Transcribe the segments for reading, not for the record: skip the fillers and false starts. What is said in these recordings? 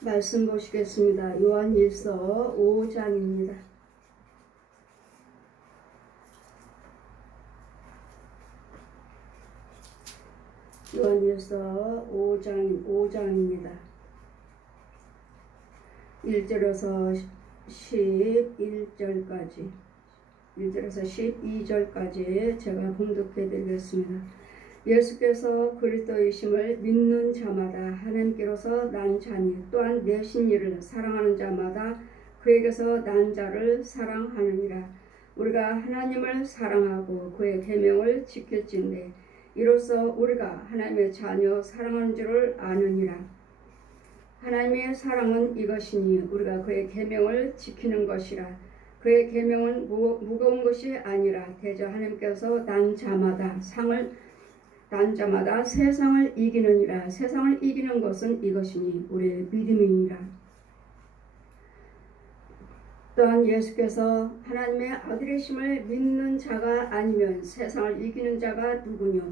말씀 보시겠습니다. 요한일서 5장입니다. 요한일서 5장입니다. 1절에서 11절까지 1절에서 12절까지 제가 봉독해 드리겠습니다. 예수께서 그리스도이심을 믿는 자마다 하나님께로서 난 자니 또한 내신 이를 사랑하는 자마다 그에게서 난 자를 사랑하느니라. 우리가 하나님을 사랑하고 그의 계명을 지킬진대 이로써 우리가 하나님의 자녀 사랑하는 줄을 아느니라. 하나님의 사랑은 이것이니 우리가 그의 계명을 지키는 것이라. 그의 계명은 무거운 것이 아니라 대저 하나님께서 난 자마다 세상을 이기느니라. 세상을 이기는 것은 이것이니 우리의 믿음이니라. 또한 예수께서 하나님의 아들이심을 믿는 자가 아니면 세상을 이기는 자가 누구뇨?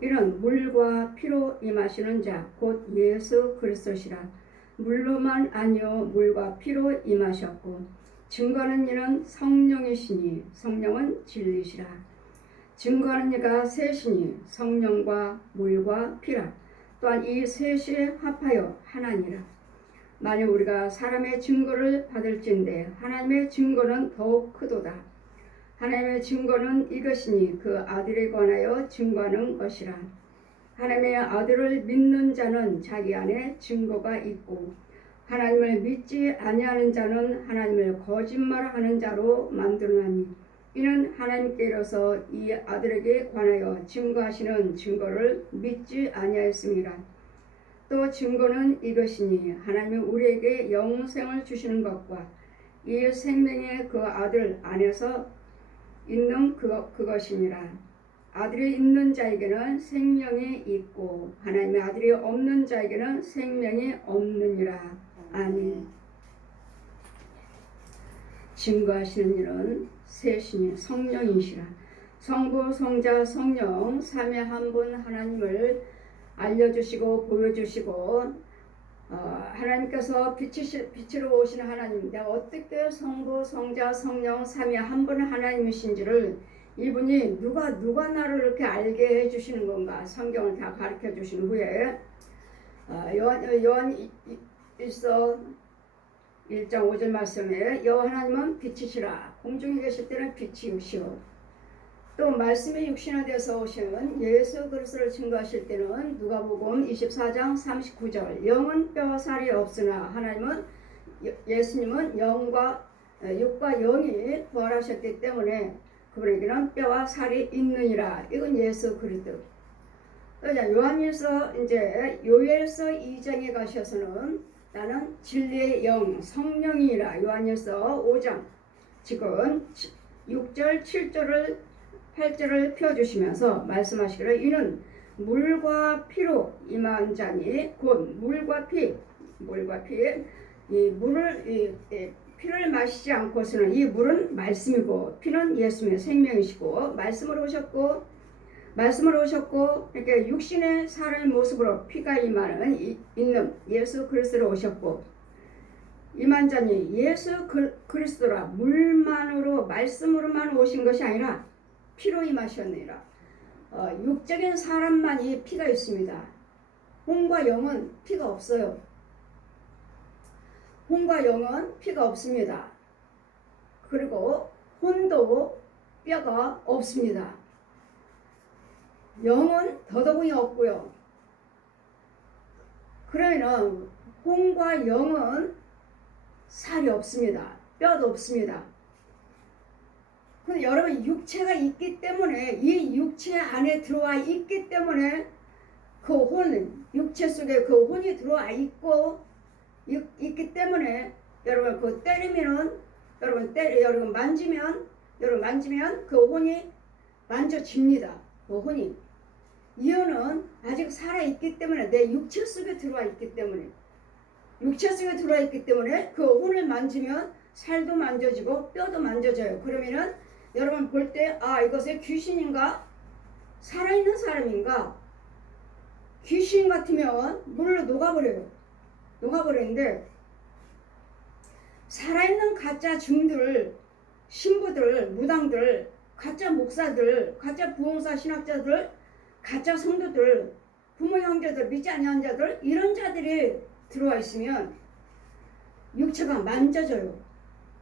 이는 물과 피로 임하시는 자 곧 예수 그리스도시라. 물로만 아니요 물과 피로 임하셨고 증거하는 이는 성령이시니 성령은 진리시라. 증거하는 이가 셋이니 성령과 물과 피라. 또한 이 셋이 합하여 하나니라. 만일 우리가 사람의 증거를 받을진대 하나님의 증거는 더욱 크도다. 하나님의 증거는 이것이니 그 아들에 관하여 증거하는 것이라. 하나님의 아들을 믿는 자는 자기 안에 증거가 있고 하나님을 믿지 아니하는 자는 하나님을 거짓말하는 자로 만드나니 이는 하나님께로서 이 아들에게 관하여 증거하시는 증거를 믿지 아니하였습니다. 또 증거는 이것이니 하나님이 우리에게 영생을 주시는 것과 이 생명의 그 아들 안에서 있는 그것이니라. 아들이 있는 자에게는 생명이 있고 하나님의 아들이 없는 자에게는 생명이 없느니라. 아멘. 증거하시는 이는 셋이니 성령이시라. 성부, 성자, 성령 삼위 한 분 하나님을 알려주시고 보여주시고 하나님께서 빛으로 오시는 하나님, 내가 어떻게 성부, 성자, 성령 삼위 한 분 하나님이신지를 이분이 누가 나를 이렇게 알게 해주시는 건가 성경을 다 가르쳐 주신 후에 요한일서 1장 5절 말씀에 여호와 하나님은 빛이시라. 공중에 계실 때는 빛이시오. 또 말씀이 육신화되어서 오신 예수 그리스도를 증거하실 때는 누가복음 24장 39절 영은 뼈와 살이 없으나 하나님은 예수님은 영과 육과 영이 부활하셨기 때문에 그분에게는 뼈와 살이 있느니라. 이건 예수 그리스도. 요한일서 요엘서 2장에 가셔서는 나는 진리의 영 성령이라. 요한일서 5장 지금 6절 7절을 8절을 펴주시면서 말씀하시기를 이는 물과 피로 임한 자니 곧 물과 피 이 물을 피를 마시지 않고서는 이 물은 말씀이고 피는 예수님의 생명이시고 말씀으로 오셨고 이렇게 육신의 사람의 모습으로 피가 있는 예수 그리스도로 오셨고 임한 자니 예수 그리스도라. 물만으로 말씀으로만 오신 것이 아니라 피로 임하셨느니라. 육적인 사람만이 피가 있습니다. 혼과 영은 피가 없어요. 혼과 영은 피가 없습니다. 그리고 혼도 뼈가 없습니다. 영은 더더군이 없고요. 그러면 혼과 영은 살이 없습니다. 뼈도 없습니다. 근데 여러분 육체가 있기 때문에 이 육체 안에 들어와 있기 때문에 그 혼, 육체 속에 그 혼이 들어와 있기 때문에 여러분 그 때리면은 여러분 만지면 그 혼이 만져집니다. 그 혼이 이유는 아직 살아 있기 때문에 내 육체 속에 들어와 있기 때문에 그 혼을 만지면 살도 만져지고 뼈도 만져져요. 그러면은 여러분 볼 때 이것이 귀신인가 살아있는 사람인가? 귀신 같으면 물로 녹아버려요. 녹아버리는데 살아있는 가짜 중들, 신부들, 무당들, 가짜 목사들, 가짜 부흥사 신학자들, 가짜 성도들, 부모 형제들, 믿지 않는 자들 이런 자들이 들어와 있으면 육체가 만져져요.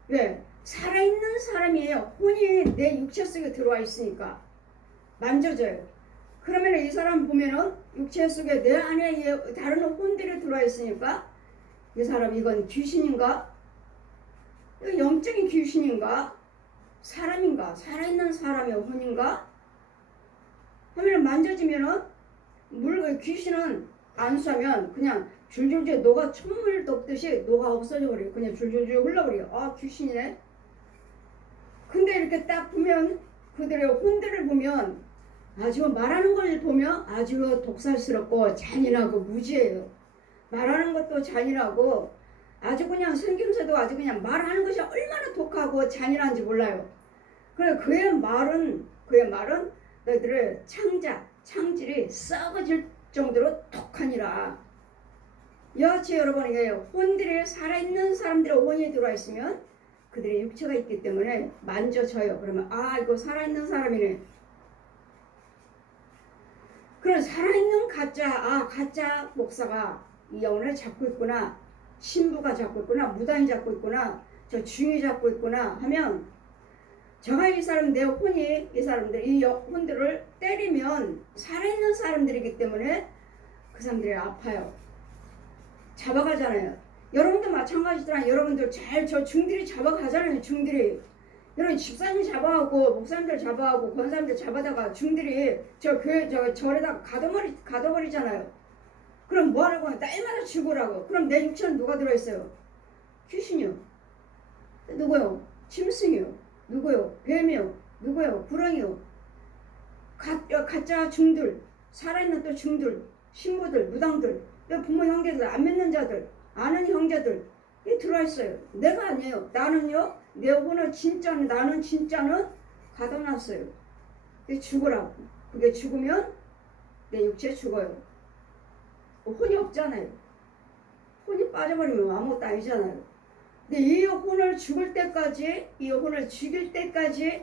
왜? 살아있는 사람이에요. 혼이 내 육체 속에 들어와 있으니까 만져져요. 그러면 이 사람 보면은 육체 속에 내 안에 다른 혼들이 들어와 있으니까 이 사람 이건 귀신인가? 이거 영적인 귀신인가? 사람인가? 살아있는 사람의 혼인가? 하면 만져지면은 귀신은 안수하면 그냥 줄줄줄 녹아 천물 덮듯이 녹아 없어져 버려요. 그냥 줄줄줄 흘러버려요. 아 귀신이네. 근데 이렇게 딱 보면 그들의 혼들을 보면 아주 말하는 걸 보면 아주 독살스럽고 잔인하고 무지해요. 말하는 것도 잔인하고 아주 그냥 생김새도 아주 그냥 말하는 것이 얼마나 독하고 잔인한지 몰라요. 그래 그의 말은 너희들의 창질이 썩어질 정도로 독하니라. 여하치 여러분에게 혼들이 살아있는 살아있는 혼이 들어와 있으면 그들의 육체가 있기 때문에 만져져요. 그러면 아 이거 살아있는 사람이네. 그런 살아있는 가짜 목사가 이 영혼을 잡고 있구나, 신부가 잡고 있구나, 무당이 잡고 있구나, 저 중이 잡고 있구나 하면 저가 이 사람 내 혼이 이 사람들 이 혼들을 때리면 살아있는 사람들이기 때문에 그 사람들이 아파요. 잡아가잖아요. 여러분도 마찬가지더라. 여러분들 잘 저 중들이 잡아가잖아요. 중들이 여러분 집사님 잡아가고 목사님들 잡아가고 권사님들 잡아다가 중들이 저 교회 저 절에다가 가둬버리잖아요. 그럼 뭐하라고 하면 날마다 죽으라고. 그럼 내 육체는 누가 들어있어요? 귀신이요. 누구요? 짐승이요. 누구요? 뱀이요. 누구요? 구렁이요. 가짜 중들, 살아있는 또 중들, 신부들, 무당들, 부모 형제들, 안 믿는 자들, 아는 형제들 이 들어있어요. 내가 아니에요. 나는요. 내 혼을 나는 진짜는 가둬놨어요. 죽으라고. 그게 죽으면 내 육체 죽어요. 혼이 없잖아요. 혼이 빠져버리면 아무것도 아니잖아요. 근데 이 혼을 죽일 때까지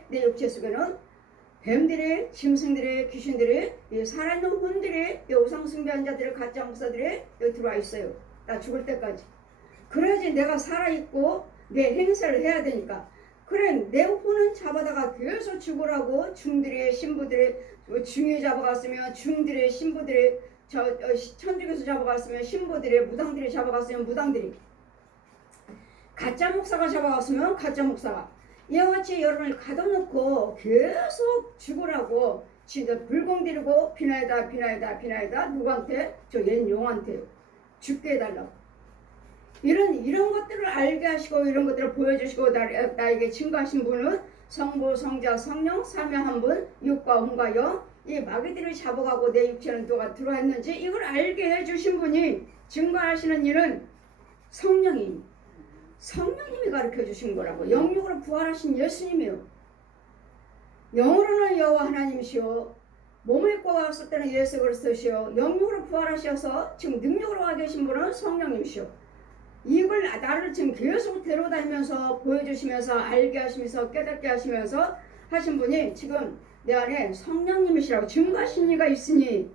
내 육체 속에는 뱀들이, 짐승들이, 귀신들이, 살아있는 혼들이, 우상숭배한 자들이, 가짜 목사들이 여기 들어와 있어요. 나 죽을 때까지. 그래야지 내가 살아있고 내 행세를 해야 되니까. 그래 내 혼은 잡아다가 계속 죽으라고 중들이, 신부들이, 중이 잡아갔으면 중들이, 신부들이, 천주교에서 잡아갔으면 신부들이, 무당들이 잡아갔으면 무당들이, 가짜 목사가 잡아갔으면 가짜 목사가, 이와 같이 여러분을 가둬놓고 계속 죽으라고 진짜 불공들이고 비나이다 누구한테? 저 옛 용한테 죽게 해달라고. 이런 것들을 알게 하시고 이런 것들을 보여주시고 나에게 증거하신 분은 성부, 성자, 성령, 삼위 한 분, 육과 혼과 영, 이 마귀들을 잡아가고 내 육체는 누가 들어왔는지 이걸 알게 해주신 분이 증거하시는 일은 성령님이 가르쳐 주신 거라고. 영육으로 부활하신 예수님이요. 영으로는 여호와 하나님이시오. 몸을 입고 왔을 때는 예수 그리스도시오. 영육으로 부활하셔서 지금 능력으로 와 계신 분은 성령님이시오. 이걸 나를 지금 계속 데려다니면서 보여주시면서 알게 하시면서 깨닫게 하시면서 하신 분이 지금 내 안에 성령님이시라고. 증거하시는 이가 있으니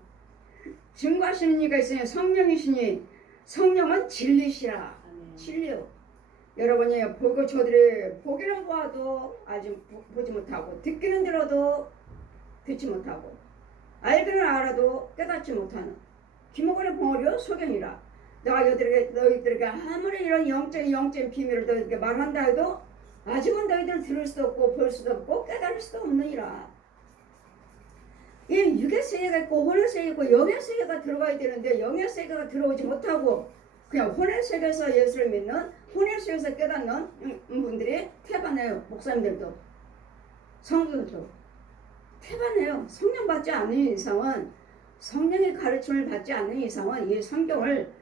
성령이시니 성령은 진리시라. 진리요. 여러분이 저들이 보기는 보아도 아직 보지 못하고 듣기는 들어도 듣지 못하고 알기는 알아도 깨닫지 못하는 기목원의 벙어리요 소경이라. 내가 너희들에게 아무리 이런 영적인 비밀을 너희들에게 말한다 해도 아직은 너희들 들을 수도 없고 볼 수도 없고 깨달을 수도 없느니라. 이 육의 세계가 있고 혼의 세계가 있고 영의 세계가 들어가야 되는데 영의 세계가 들어오지 못하고 그냥 혼의 세계에서 예수를 믿는, 혼의 세계에서 깨닫는 분들이 태반해요. 목사님들도 성도들도 태반해요. 성령 받지 않는 이상은, 성령의 가르침을 받지 않는 이상은 이 성경을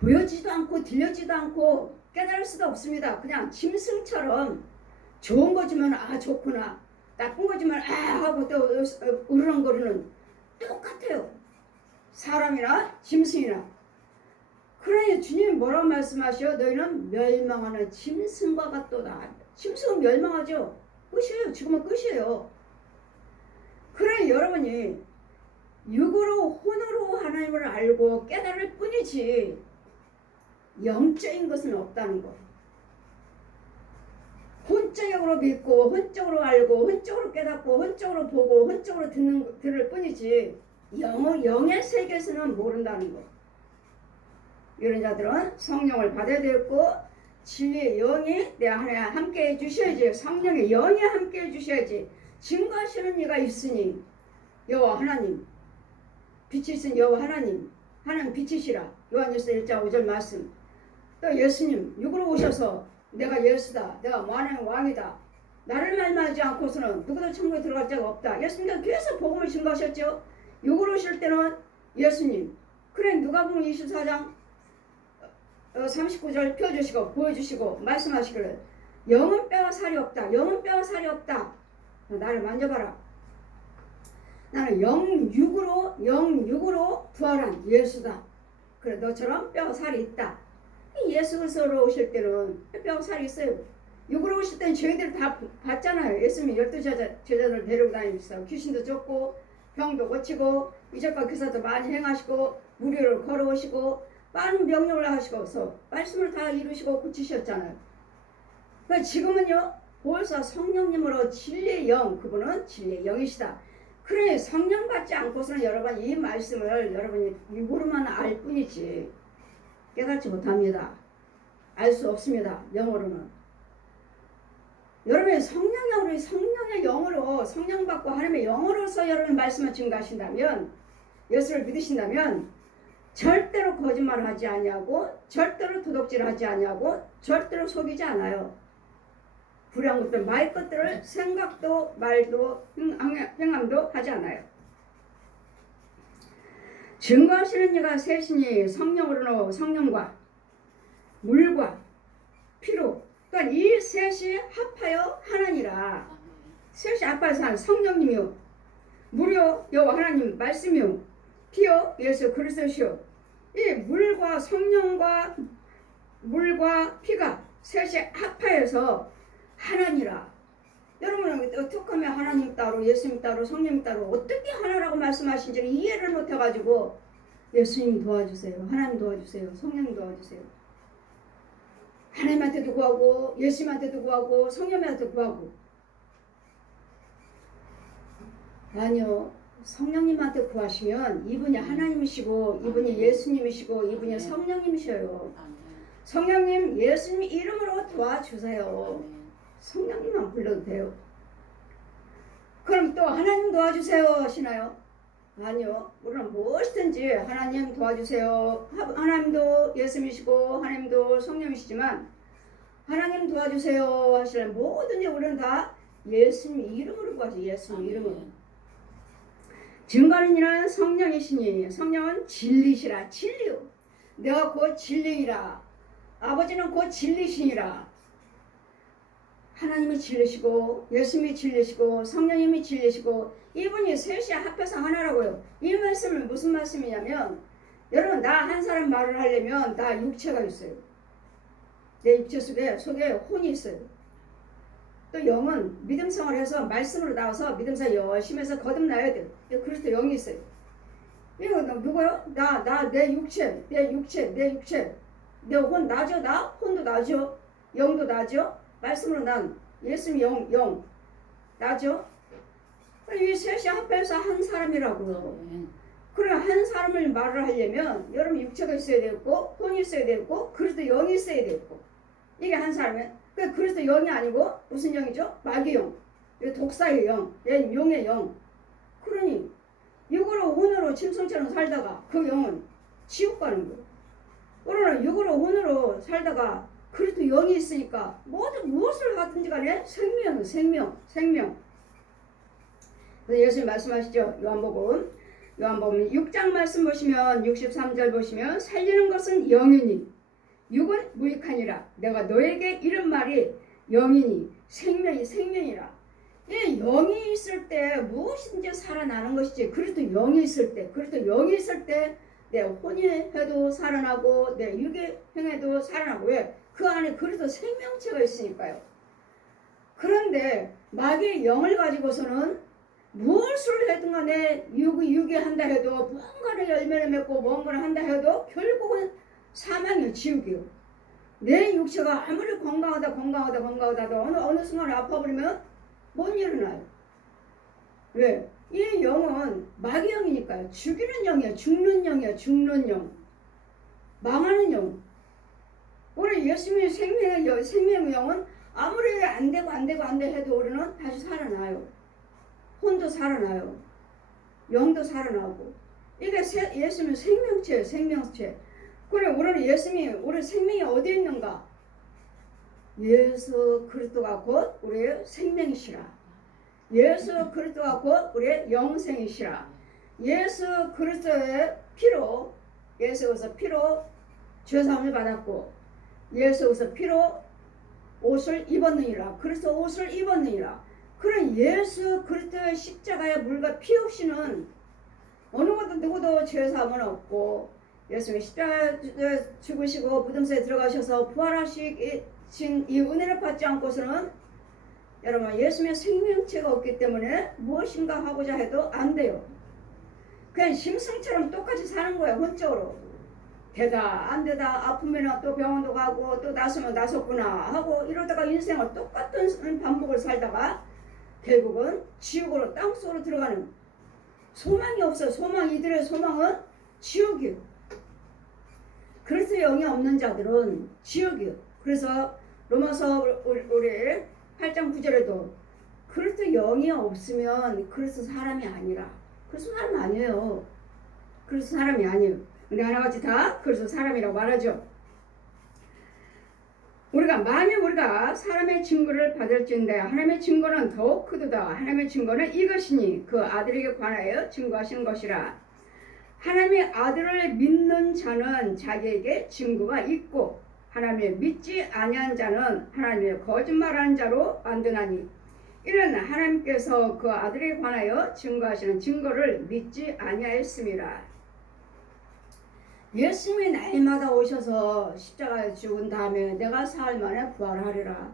보여지도 않고 들려지도 않고 깨달을 수도 없습니다. 그냥 짐승처럼 좋은 거 주면 아 좋구나, 나쁜 거 주면 아 하고 또 으르렁거리는 똑같아요. 사람이나 짐승이나. 그러니 주님이 뭐라고 말씀하셔? 너희는 멸망하는 짐승과 같도다. 짐승은 멸망하죠. 끝이에요. 지금은 끝이에요. 그러니 여러분이 육으로 혼으로 하나님을 알고 깨달을 뿐이지 영적인 것은 없다는 거. 혼적으로 믿고 혼적으로 알고 혼적으로 깨닫고 혼적으로 보고 혼적으로 들을 뿐이지 영의 세계에서는 모른다는 거. 이런 자들은 성령을 받아야 되겠고 진리의 영이 내 안에 함께 해주셔야지. 성령의 영이 함께 해주셔야지. 증거하시는 이가 있으니 여호와 하나님 빛이신 여호와 하나님 빛이시라. 요한일서 1장 5절 말씀. 또 예수님 육으로 오셔서 내가 예수다. 내가 만왕의 왕이다. 나를 말하지 않고서는 누구도 천국에 들어갈 자가 없다. 예수님께서 계속 복음을 증거하셨죠. 육으로 오실 때는 예수님. 그래 누가복음 24장 39절 펴주시고 보여주시고 말씀하시기를 영은 뼈와 살이 없다. 영은 뼈와 살이 없다. 나를 만져봐라. 나는 영육으로 부활한 예수다. 그래 너처럼 뼈와 살이 있다. 예수로 오실 때는 뼈와 살이 있어요. 육으로 오실 때는 저희들 다 봤잖아요. 예수님이 12제자들 데리고 다니면서 귀신도 쫓고 병도 고치고 이적과 기사도 많이 행하시고 무료를 걸어오시고 많은 명령을 하시고서 말씀을 다 이루시고 고치셨잖아요. 그러니까 지금은요 벌써 성령님으로 진리의 영, 그분은 진리의 영이시다. 그래 성령 받지 않고서는 여러분 이 말씀을 여러분이 입으로만 알 뿐이지 깨닫지 못합니다. 알 수 없습니다. 영어로는. 여러분이 성령의 영으로 성령 받고 하나님의 영으로서 여러분 말씀을 증거하신다면 예수를 믿으신다면 절대로 거짓말을 하지 아니하고 절대로 도둑질을 하지 아니하고 절대로 속이지 않아요. 불의한 것들 말 것들을 생각도 말도 행함도 하지 않아요. 증거하시는 이가 셋이니 성령과 물과 피로 그러니까 이 셋이 합하여 하나니라. 셋이 합하여서 하나 성령님이요 물이요 여호와 하나님 말씀이요 피요 예수 그리스도시요. 이 물과 성령과 물과 피가 셋이 합하여서 하나니라. 여러분은 어떻게 하면 하나님 따로 예수님 따로 성령 따로 어떻게 하나라고 말씀하신지를 이해를 못해가지고 예수님 도와주세요. 하나님 도와주세요. 성령 도와주세요. 하나님한테도 구하고 예수님한테도 구하고 성령한테도 구하고 아니요. 성령님한테 구하시면 이분이 하나님이시고 이분이 예수님이시고 이분이 성령님이셔요. 성령님 예수님 이름으로 도와주세요. 성령님만 불러도 돼요. 그럼 또 하나님 도와주세요 하시나요? 아니요. 우리는 무엇이든지 하나님 도와주세요. 하나님도 예수님이시고 하나님도 성령이시지만 하나님 도와주세요 하시는 뭐든지 우리는 다 예수님 이름으로 구하죠. 예수님 이름으로. 증거하는 이는 성령이시니 성령은 진리시라. 진리요. 내가 곧 진리이라. 아버지는 곧 진리시니라. 하나님이 진리시고 예수님이 진리시고 성령님이 진리시고 이분이 셋이 합해서 하나라고요. 이 말씀은 무슨 말씀이냐면 여러분 나 한 사람 말을 하려면 나 육체가 있어요. 내 육체 속에 혼이 있어요. 또 영은 믿음성을 해서 말씀으로 나와서 믿음성 열심히 해서 거듭나야 돼요. 그리스도 영이 있어요. 이거 누구요? 내 육체. 내 혼 나죠? 나? 혼도 나죠? 영도 나죠? 말씀으로 난 예수님 영 나죠? 이 셋이 합해서 한 사람이라고요. 그래 한 사람을 말을 하려면 여러분 육체가 있어야 되고 혼이 있어야 되고 그리스도 영이 있어야 되고 이게 한 사람이에요. 그리스도 영이 아니고 무슨 영이죠? 마귀 영, 독사의 영, 용의 영. 그러니 육으로 혼으로 짐승처럼 살다가 그 영은 지옥 가는 거예요. 우리는 육으로 혼으로 살다가 그리스도 영이 있으니까 무엇을 하든지 간에 생명. 그래서 예수님 말씀하시죠. 요한복음 6장 말씀 보시면 63절 보시면 살리는 것은 영이니 육은 무익하니라. 내가 너에게 이른 말이 영이니 생명이라. 이 영이 있을 때 무엇인지 살아나는 것이지. 그리스도 영이 있을 때 내 혼인해도 살아나고 내 유괴행해도 살아나고. 왜? 그 안에 그리스도 생명체가 있으니까요. 그런데 마귀의 영을 가지고서는 무엇을 해든 간에 유괴한다 해도 뭔가를 열매를 맺고 뭔가를 한다 해도 결국은 사망이요, 지옥이요. 내 육체가 아무리 건강하다도 어느 순간 아파버리면 못 일어나요. 왜? 이 영은 마귀 영이니까요. 죽이는 영이에요. 죽는 영이에요. 죽는 영. 망하는 영. 우리 예수님의 생명의 영은 아무리 안 되고 해도 우리는 다시 살아나요. 혼도 살아나요. 영도 살아나고. 이게 예수님의 생명체예요. 생명체. 그래, 우리는 우리 생명이 어디 있는가? 예수 그리스도가 곧 우리의 생명이시라. 예수 그리스도가 곧 우리의 영생이시라. 예수 그리스도의 피로, 예수께서 피로 죄사함을 받았고, 예수께서 피로 옷을 입었느니라. 그리스도 옷을 입었느니라. 그런 예수 그리스도의 십자가의 물과 피 없이는 어느 것도 누구도 죄사함은 없고, 예수님이 십자가에 죽으시고 무덤에 들어가셔서 부활하신 이 은혜를 받지 않고서는 여러분 예수님의 생명체가 없기 때문에 무엇인가 하고자 해도 안 돼요. 그냥 심승처럼 똑같이 사는 거예요. 혼적으로. 되다 안 되다 아프면 또 병원도 가고 또 나서면 나섰구나 하고 이러다가 인생을 똑같은 반복을 살다가 결국은 지옥으로 땅속으로 들어가는, 소망이 없어요. 이들의 소망은 지옥이에요. 그래서 영이 없는 자들은 지옥이에요. 그래서 로마서 우리 8장 9절에도 그리스도 영이 없으면 그리스도 사람이 아니라, 그리스도 사람 아니에요. 그리스도 사람이 아니에요. 근데 하나같이 다 그리스도 사람이라고 말하죠. 만약 우리가 사람의 증거를 받을진대 하나님의 증거는 더욱 크도다. 하나님의 증거는 이것이니 그 아들에게 관하여 증거하시는 것이라. 하나님의 아들을 믿는 자는 자기에게 증거가 있고 하나님을 믿지 아니한 자는 하나님의 거짓말하는 자로 만드나니 이는 하나님께서 그 아들에 관하여 증거하시는 증거를 믿지 아니하였음이라. 예수님이 날마다 오셔서 십자가에 죽은 다음에 내가 사흘 만에 부활하리라.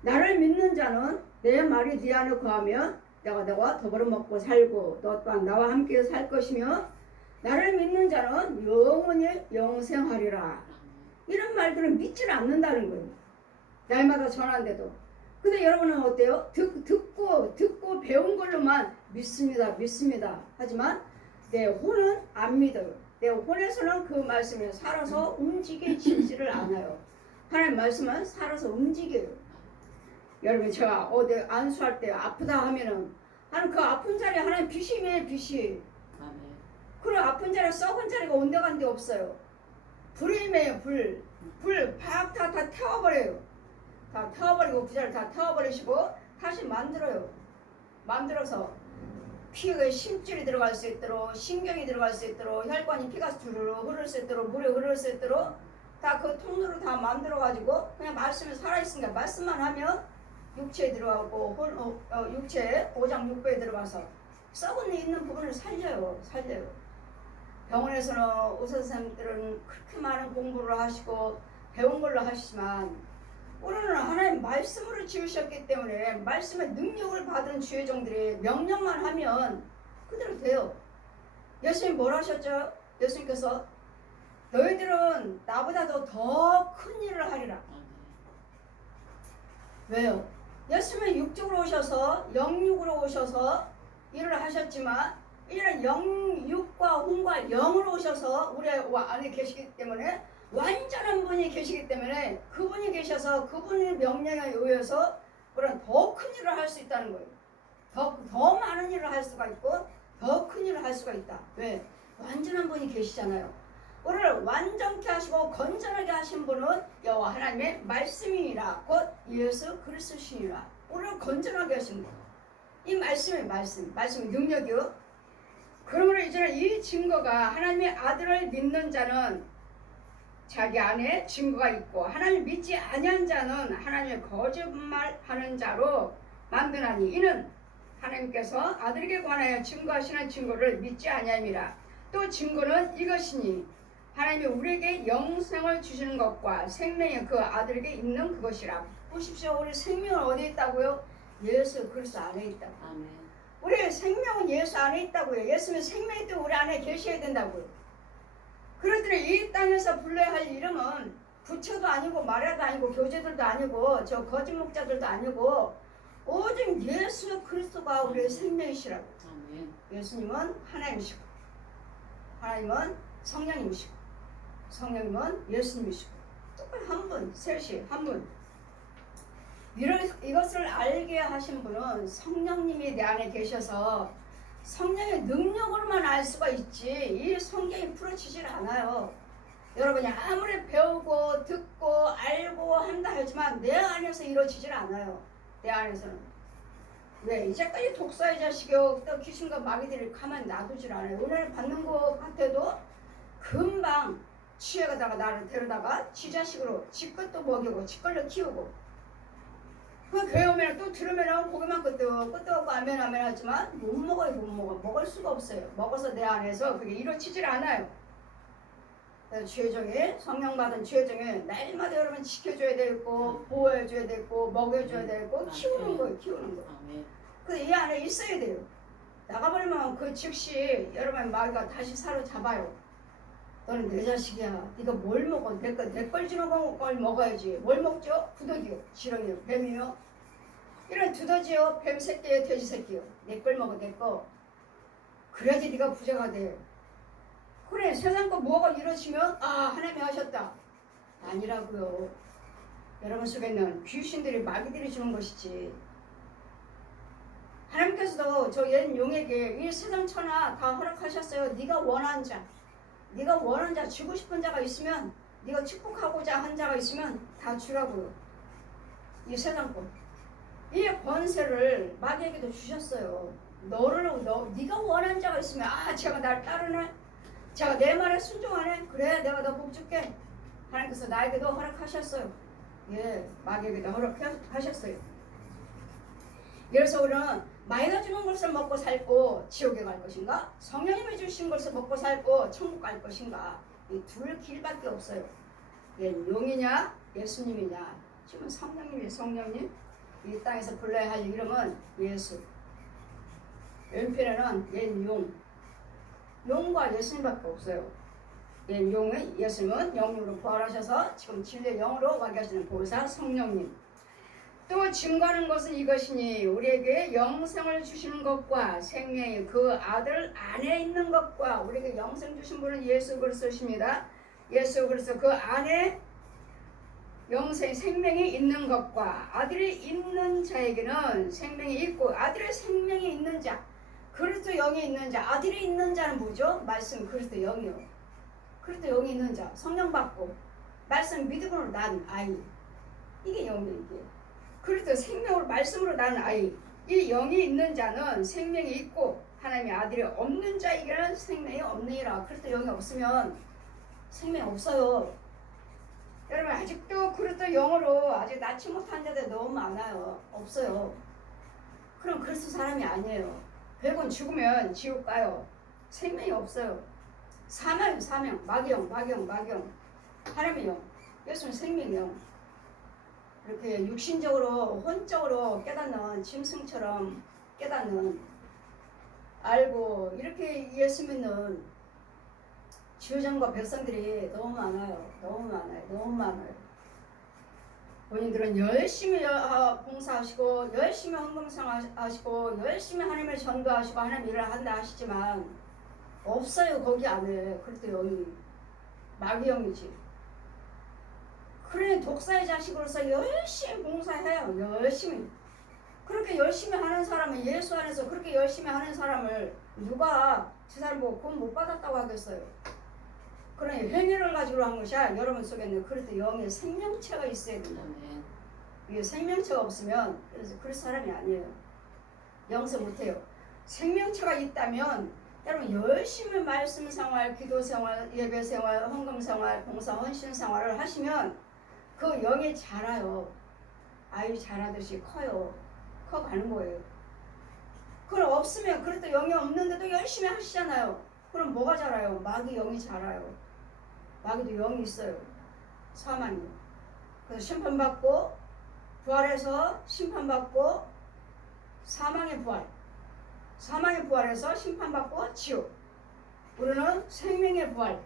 나를 믿는 자는 내 말이 네 안에 거하면 내가 너와 더불어 먹고 살고 너 또한 나와 함께 살 것이며 나를 믿는 자는 영원히 영생하리라. 이런 말들을 믿지 않는다는 거예요. 날마다 전하는데도. 근데 여러분은 어때요? 듣고 배운 걸로만 믿습니다. 하지만 내 혼은 안 믿어요. 내 혼에서는 그 말씀에 살아서 움직이지를 않아요. 하나님 말씀은 살아서 움직여요. 여러분 제가 어디 안수할 때 아프다 하면은 하나님 그 아픈 자리에 하나님 빛이네 빛이. 그래 아픈 자리 썩은 자리가 온데간데 없어요. 불임이에요. 불 팍 다 태워버려요. 다 태워버리고 그 자리를 다 태워버리시고 다시 만들어서 피가 심줄이 들어갈 수 있도록 신경이 들어갈 수 있도록 혈관이 피가 주르르 흐를 수 있도록 물이 흐를 수 있도록 다 그 통로를 다 만들어 가지고 그냥 말씀이 살아있으니까 말씀만 하면 육체에 들어가고 육체에 오장 육부에 들어가서 썩은 데 있는 부분을 살려요. 병원에서는 의사 선생님들은 그렇게 많은 공부를 하시고 배운 걸로 하시지만 우리는 하나님 말씀으로 지으셨기 때문에 말씀의 능력을 받은 주의종들이 명령만 하면 그대로 돼요. 예수님 뭘 하셨죠? 예수님께서 너희들은 나보다도 더 큰 일을 하리라. 왜요? 예수님은 육적으로 오셔서 영육으로 오셔서 일을 하셨지만 이런 영육과 혼과 영으로 오셔서 우리 안에 계시기 때문에 완전한 분이 계시기 때문에 그분이 계셔서 그분의 명령에 의해서 우리는 더 큰 일을 할 수 있다는 거예요. 더 많은 일을 할 수가 있고 더 큰 일을 할 수가 있다. 왜? 완전한 분이 계시잖아요. 우리를 완전케 하시고 건전하게 하신 분은 여호와 하나님의 말씀이니라. 곧 예수 그리스도시니라. 우리를 건전하게 하신 분. 이 말씀의 능력이요. 그러므로 이제는 이 증거가 하나님의 아들을 믿는 자는 자기 안에 증거가 있고 하나님을 믿지 아니한 자는 하나님의 거짓말하는 자로 만드나니 이는 하나님께서 아들에게 관하여 증거하시는 증거를 믿지 아니함이라. 또 증거는 이것이니 하나님이 우리에게 영생을 주시는 것과 생명의 그 아들에게 있는 그것이라. 보십시오. 우리 생명은 어디에 있다고요? 예수 그리스도 안에 있다고. 아멘. 우리의 생명은 예수 안에 있다고요. 예수는 생명이 또 우리 안에 계셔야 된다고요. 그렇더니 이 땅에서 불러야 할 이름은 부처도 아니고 마리아도 아니고 교제들도 아니고 저 거짓 목자들도 아니고 오직 예수 그리스도가 우리의 생명이시라고. 아멘. 예수님은 하나님이시고 하나님은 성령님이시고 성령님은 예수님이시고 똑같이 한 분, 셋이 한 분. 이것을 알게 하신 분은 성령님이 내 안에 계셔서 성령의 능력으로만 알 수가 있지 이 성경이 풀어지질 않아요. 여러분이 아무리 배우고 듣고 알고 한다 하지만 내 안에서 이루어지질 않아요. 내 안에서는. 왜? 이제까지 독사의 자식이요 또 귀신과 마귀들이 가만히 놔두질 않아요. 은혜를 받는 것 같아도 금방 취해가다가 나를 데려다가 지 자식으로 지 것도 먹이고 지 걸로 키우고 그 교회 오면 또 들으면 고기만 끝도 없고 아멘 하지만 못 먹어요. 못 먹어. 먹을 수가 없어요. 먹어서 내 안에서 그게 이루어지질 않아요. 그래서 죄정에 성령 받은 죄정에 날마다 여러분 지켜줘야 되고 보호해줘야 되고 먹여줘야 되고 키우는 거예요. 키우는 거. 근데 이 안에 있어야 돼요. 나가버리면 그 즉시 여러분 마귀가 다시 사로잡아요. 너는 내 자식이야. 네가 뭘 먹어? 내 걸 주는 걸 먹어야지. 뭘 먹죠? 구더기요, 지렁이요, 뱀이요. 이런 두더지요, 뱀 새끼요, 돼지 새끼요. 내 걸 먹어, 내 거. 그래야지 네가 부자가 돼. 그래, 세상 거 뭐가 이루어지면 하나님이 하셨다. 아니라고요. 여러분 속에는 귀신들이 마귀들이 주는 것이지. 하나님께서도 저 옛 용에게 이 세상 천하 다 허락하셨어요. 네가 원하는 자. 네가 원하는 자, 주고 싶은 자가 있으면 네가 축복하고자 한 자가 있으면 다 주라고요. 이 세상 것. 이 권세를 마귀에게도 주셨어요. 네가 원하는 자가 있으면 제가 날 따르네. 제가 내 말에 순종하네. 그래 내가 너 복 줄게. 하나님께서 나에게도 허락하셨어요. 예, 마귀에게도 허락하셨어요. 그래서 우리는 마귀가 주는 것을 먹고 살고 지옥에 갈 것인가? 성령님이 주신 것을 먹고 살고 천국 갈 것인가? 이 둘 길밖에 없어요. 예, 용이냐 예수님이냐. 지금 성령님 이 땅에서 불러야 할 이름은 예수. 왼편에는 옛 용과 예수님밖에 없어요. 옛 용의 예수님은 영으로 부활하셔서 지금 진리의 영으로 와게 하시는 보혜사 성령님. 또 증거하는 것은 이것이니 우리에게 영생을 주시는 것과 생명의 그 아들 안에 있는 것과 우리에게 영생 주신 분은 예수 그리스도십니다. 예수 그리스도 그 안에 영생 생명이 있는 것과 아들이 있는 자에게는 생명이 있고 아들의 생명이 있는 자 그리스도 영이 있는 자 아들이 있는 자는 뭐죠? 말씀 그리스도 영이요. 그리스도 영이 있는 자 성령 받고 말씀 믿음으로 난 아이 이게 영이에요. 이게. 그리스도 생명으로 말씀으로 난 아이 이 영이 있는 자는 생명이 있고 하나님의 아들이 없는 자에게는 생명이 없느니라. 그리스도 영이 없으면 생명 없어요. 여러분 아직도 그리스도 영으로 아직 낳지 못한 자들 너무 많아요. 없어요. 그럼 그리스도 사람이 아니에요. 결국은 죽으면 지옥 가요. 생명이 없어요. 사명 마귀영 하나님의 영 예수는 생명의 영. 이렇게 육신적으로 혼적으로 깨닫는 짐승처럼 깨닫는 알고 이렇게 예수 믿는 지휘장과 백성들이 너무 많아요. 본인들은 열심히 봉사하시고 열심히 헌금상하시고 열심히 하나님을 전도하시고 하나님 일을 한다 하시지만 없어요. 거기 안에 그래도 영이 마귀영이지. 그래 독사의 자식으로서 열심히 봉사해요. 열심히. 그렇게 열심히 하는 사람은 예수 안에서 그렇게 열심히 하는 사람을 누가 저 사람 보고 구원 못 받았다고 하겠어요. 그러니 행위를 가지고 한 것이 아니라 여러분 속에는 그래도 영의 생명체가 있어야 된다. 이게 생명체가 없으면 그래서 그럴 사람이 아니에요. 영성 못해요. 생명체가 있다면 여러분 열심히 말씀 생활, 기도 생활, 예배 생활, 헌금 생활, 봉사 헌신 생활을 하시면 그 영이 자라요. 아이 자라듯이 커요. 커가는 거예요. 그걸 없으면 그래도 영이 없는데도 열심히 하시잖아요. 그럼 뭐가 자라요? 마귀 영이 자라요. 마귀도 영이 있어요. 사망이. 그래서 심판받고 부활해서 심판받고 사망의 부활. 사망의 부활에서 심판받고 지옥. 우리는 생명의 부활.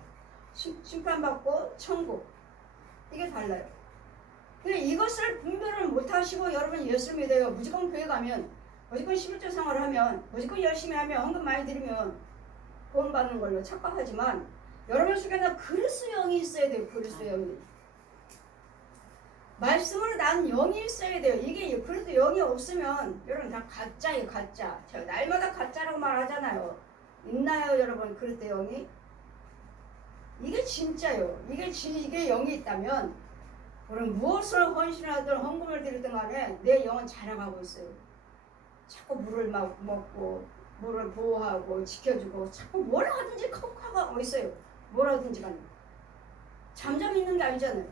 심판받고 천국. 이게 달라요. 근데 이것을 분별을 못하시고 여러분 예수를 믿어요. 무조건 교회 가면, 무조건 11조 생활을 하면, 무조건 열심히 하면, 헌금 많이 드리면 구원 받는 걸로 착각하지만 여러분 속에는 그리스도 영이 있어야 돼요. 그리스도 영이. 말씀으로 난 영이 있어야 돼요. 이게 그리스도 영이 없으면 여러분 다 가짜예요. 가짜. 제가 날마다 가짜라고 말하잖아요. 있나요 여러분 그리스도 영이? 이게 진짜요. 이게 영이 있다면 우리는 무엇을 헌신하든 헌금을 드리든 간에 내 영은 자라가고 있어요. 자꾸 물을 막 먹고 물을 보호하고 지켜주고 자꾸 뭘 하든지 하고 있어요. 뭘 하든지 간에. 잠잠 있는 게 아니잖아요.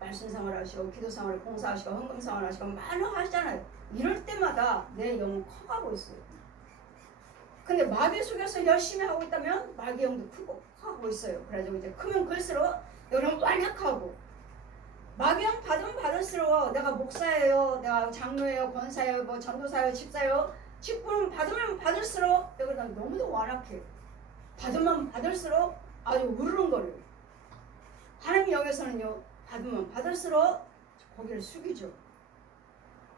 말씀 생활 하시고 기도 생활 봉사하시고 헌금 생활 하시고 많이 하시잖아요. 이럴 때마다 내 영은 커가고 있어요. 근데 마귀 속에서 열심히 하고 있다면 마귀 영도 크고 하고 있어요. 그래가지고 이제 크면 클수록 여러분 완약하고 마귀 영 받으면 받을수록 내가 목사예요, 내가 장로예요, 권사예요, 뭐 전도사예요, 집사예요. 직분을 받으면 받을수록 여기다 너무도 완악해. 받으면 받을수록 아주 우르릉거려요. 하나님 영에서는요 받으면 받을수록 고개를 숙이죠.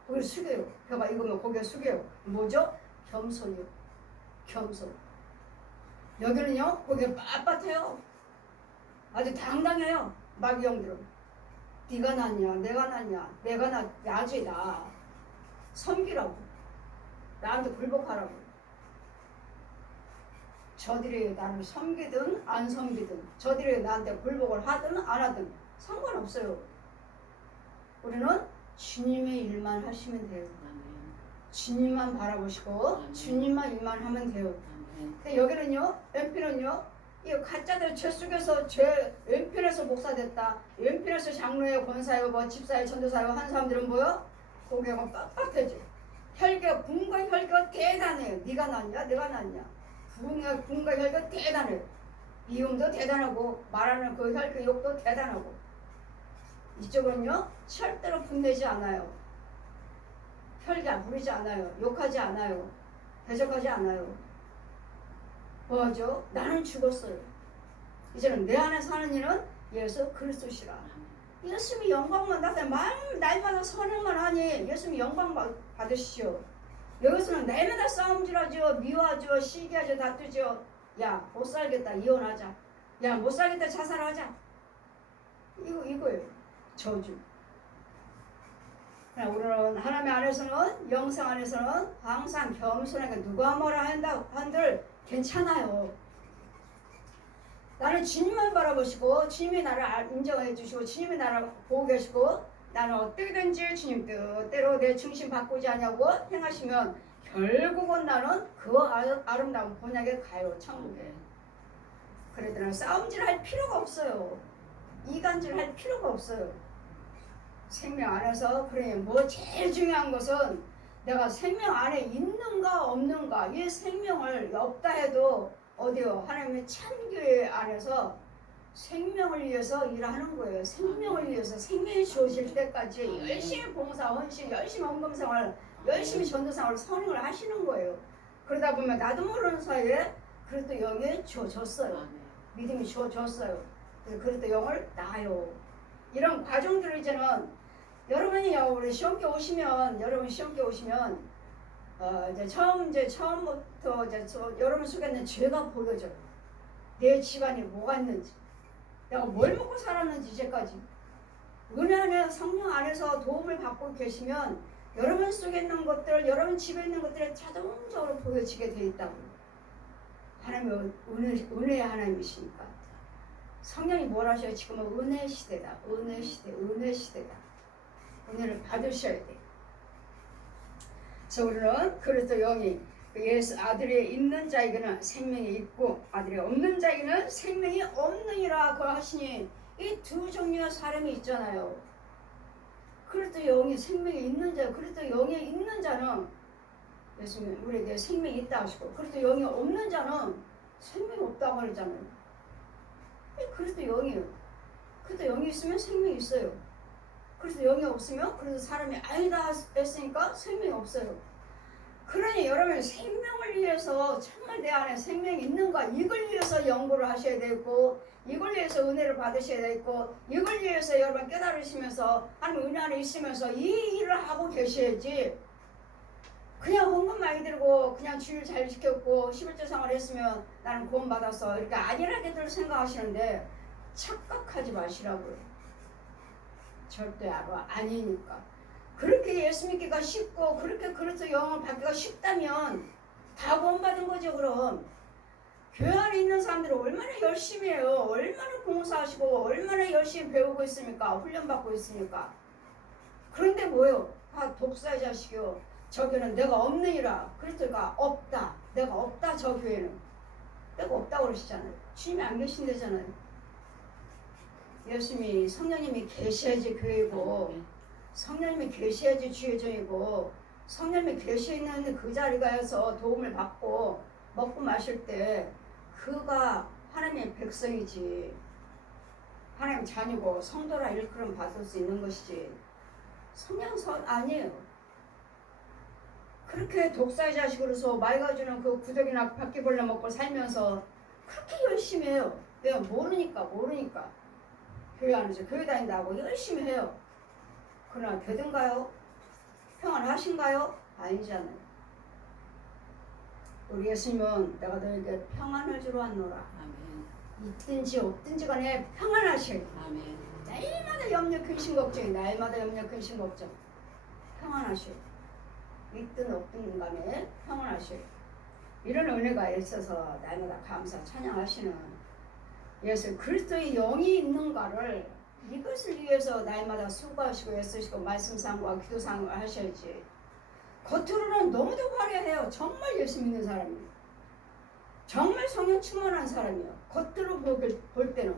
고개를 숙여요. 벼가 익으면 고개를 숙여요. 뭐죠? 겸손이요. 겸손. 여기는요 고개 빳빳해요. 아주 당당해요. 마귀 영들은. 네가 낫냐 내가 낫냐 내가 야지다. 섬기라고. 나한테 굴복하라고. 저들이 나를 섬기든 안 섬기든 저들이 나한테 굴복을 하든 안 하든 상관없어요. 우리는 주님의 일만 하시면 돼요. 주님만 바라보시고 주님만 일만 하면 돼요. 근데 여기는요 왼편은요 이 가짜들 죄 속에서 죄 왼편에서 목사 됐다, 왼편에서 장로예요, 권사예요, 뭐 집사예요, 전도사예요 한 사람들은 뭐요? 고개가 빳빳해져. 혈기가 분과 혈기가 대단해요. 네가 낫냐 내가 낫냐. 분과 혈기가 대단해요. 미움도 대단하고 말하는 그 혈기 욕도 대단하고. 이쪽은요 절대로 분내지 않아요. 혈기 부리지 않아요. 욕하지 않아요. 대적하지 않아요. 뭐죠? 나는 죽었어요. 이제는 내 안에 사는 이는 예수 그리스도시라. 예수님이 영광만 받아. 날마다 선행만 하니 예수님이 영광 받으시오. 여기서는 날마다 싸움질하죠. 미워하죠. 시기하죠. 다투죠. 야 못 살겠다 이혼하자. 야 못 살겠다 자살하자. 이거예요. 저주. 우리는 하나님 안에서는 영성 안에서는 항상 겸손하게 누가 뭐라 한들 괜찮아요. 나는 주님만 바라보시고 주님이 나를 인정해 주시고 주님이 나를 보고 계시고 나는 어떻게든지 주님 뜻대로 내 중심 바꾸지 않냐고 행하시면 결국은 나는 그 아름다운 본향에 가요. 천국에. 그러더니 싸움질 할 필요가 없어요. 이간질 할 필요가 없어요. 생명 안에서. 그래 뭐 제일 중요한 것은 내가 생명 안에 있는가 없는가. 이 생명을 없다 해도 어디요 하나님의 참교회 안에서 생명을 위해서 일하는 거예요. 생명을 위해서 생명이 주어질 때까지 열심히 봉사 헌신 열심히 헌금생활 열심히 전도생활 선행을 하시는 거예요. 그러다 보면 나도 모르는 사이에 그래도 영이 주어졌어요. 믿음이 주어졌어요. 그래도 영을 낳아요. 이런 과정들을 이제는 여러분이요 우리 시험기 오시면 여러분 시험기 오시면 이제 처음부터 이제 여러분 속에는 죄가 보여져요. 내 집안에 뭐가 있는지, 내가 뭘 먹고 살았는지 이제까지. 은혜 안에 성령 안에서 도움을 받고 계시면 여러분 속에 있는 것들, 여러분 집에 있는 것들이 자동적으로 보여지게 돼 있다고. 하나님은 은혜의 하나님이시니까. 성령이 뭘 하셔요? 지금은 은혜 시대다. 은혜 시대, 은혜 시대다. 은혜를 받으셔야 돼. 그래서 우리는 그리스도 영이 예수 아들이 있는 자에게는 생명이 있고 아들이 없는 자에게는 생명이 없느니라 그 하시니 이 두 종류의 사람이 있잖아요. 그리스도 영이 생명이 있는 자, 그리스도 영이 있는 자는 예수님 우리에게 생명이 있다 하시고 그리스도 영이 없는 자는 생명이 없다고 그러잖아요. 그래도 영이에요. 그래도 영이 있으면 생명이 있어요. 그래서 영이 없으면 그래서 사람이 아니다 했으니까 생명이 없어요. 그러니 여러분 생명을 위해서 정말 내 안에 생명이 있는가 이걸 위해서 연구를 하셔야 되고 이걸 위해서 은혜를 받으셔야 되고 이걸 위해서 여러분 깨달으시면서 하나님 은혜 안에 있으면서 이 일을 하고 계셔야지 그냥 헌금 많이 들고 그냥 주일 잘 지켰고 11조 생활 했으면 나는 구원 받았어 이렇게 안일하게들 생각하시는데 착각하지 마시라고요. 절대 아니니까. 그렇게 예수 믿기가 쉽고 그렇게 그래서 영을 받기가 쉽다면 다 구원받은 거죠. 그럼 교회 안에 있는 사람들이 얼마나 열심히 해요. 얼마나 봉사하시고 얼마나 열심히 배우고 있습니까. 훈련받고 있으니까. 그런데 뭐요? 다 독사의 자식이요. 저교는 내가 없느니라. 그리스도가 없다. 내가 없다. 저 교회는. 내가 없다고 그러시잖아요. 주님이 안 계신대잖아요. 예수님이 성령님이 계셔야지 교회고 성령님이 계셔야지 주의종이고 성령님이 계셔 있는 그 자리가서 도움을 받고 먹고 마실 때 그가 하나님의 백성이지 하나님 자녀고 성도라 일컬음 받을 수 있는 것이지 성령선 아니에요. 그렇게 독사의 자식으로서 맑아주는 그 구더기나 바퀴벌레 먹고 살면서 그렇게 열심히 해요. 내가 모르니까 교회 안에서 교회 다닌다고 열심히 해요. 그러나 되든가요? 평안하신가요? 아니잖아요. 우리 예수님은 내가 너에게 평안을 주러 왔노라. 아멘. 있든지 없든지 간에 평안하셔야 돼요. 아멘. 날마다 염려 근심 걱정이 날마다 염려 근심 걱정 평안하셔야 돼요. 있든 없든 간에 평안하셔야 돼요. 이런 은혜가 있어서 날마다 감사 찬양하시는 예수 그리스도의 영이 있는가를 이것을 위해서 날마다 수고하시고 애쓰시고 말씀 상고와 기도 상고 하셔야지. 겉으로는 너무도 화려해요. 정말 예수 믿는 사람이에요. 정말 성령 충만한 사람이에요. 겉으로 볼 때는.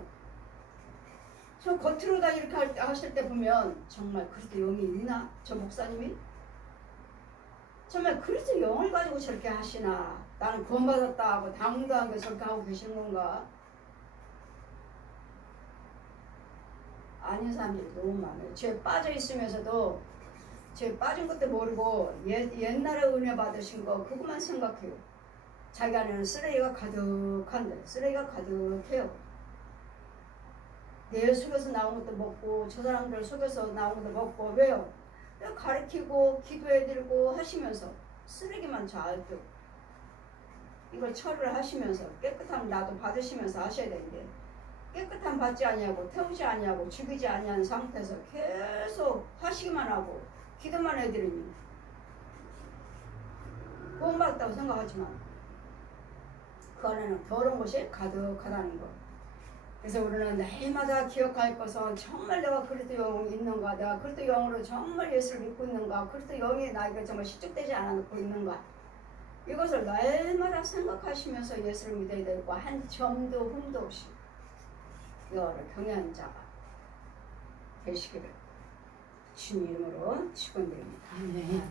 저 겉으로 다 이렇게 하실 때 보면 정말 그리스도 영이 있나? 저 목사님이? 정말 그리스도 영을 가지고 저렇게 하시나? 나는 구원받았다 하고 당당하게 저렇게 하고 계시는 건가? 아닌 사람들이 너무 많아요. 죄 빠져 있으면서도 죄 빠진 것도 모르고 옛날에 은혜 받으신 거 그것만 생각해요. 자기 안에는 쓰레기가 가득한데 쓰레기가 가득해요. 내 속에서 나온 것도 먹고 저 사람들 속에서 나온 것도 먹고 왜요? 내가 가르치고 기도해드리고 하시면서 쓰레기만 자주 이걸 처리를 하시면서 깨끗함을 나도 받으시면서 하셔야 되는데 깨끗함 받지 아니하고 태우지 아니하고 죽이지 아니한 상태에서 계속 하시기만 하고 기도만 해드리니 구원받았다고 생각하지만 그 안에는 더러운 것이 가득하다는 거. 그래서 우리는 날마다 기억할 것은 정말 내가 그리스도 영이 있는가, 내가 그리스도 영으로 정말 예수를 믿고 있는가, 그리스도 영이 나에게 정말 실족되지 않고 있는가, 이것을 날마다 생각하시면서 예수를 믿어야 되고 한 점도 흠도 없이 여러 경외하는 자가 되시기를 주님 이름으로 축원드립니다. 아멘.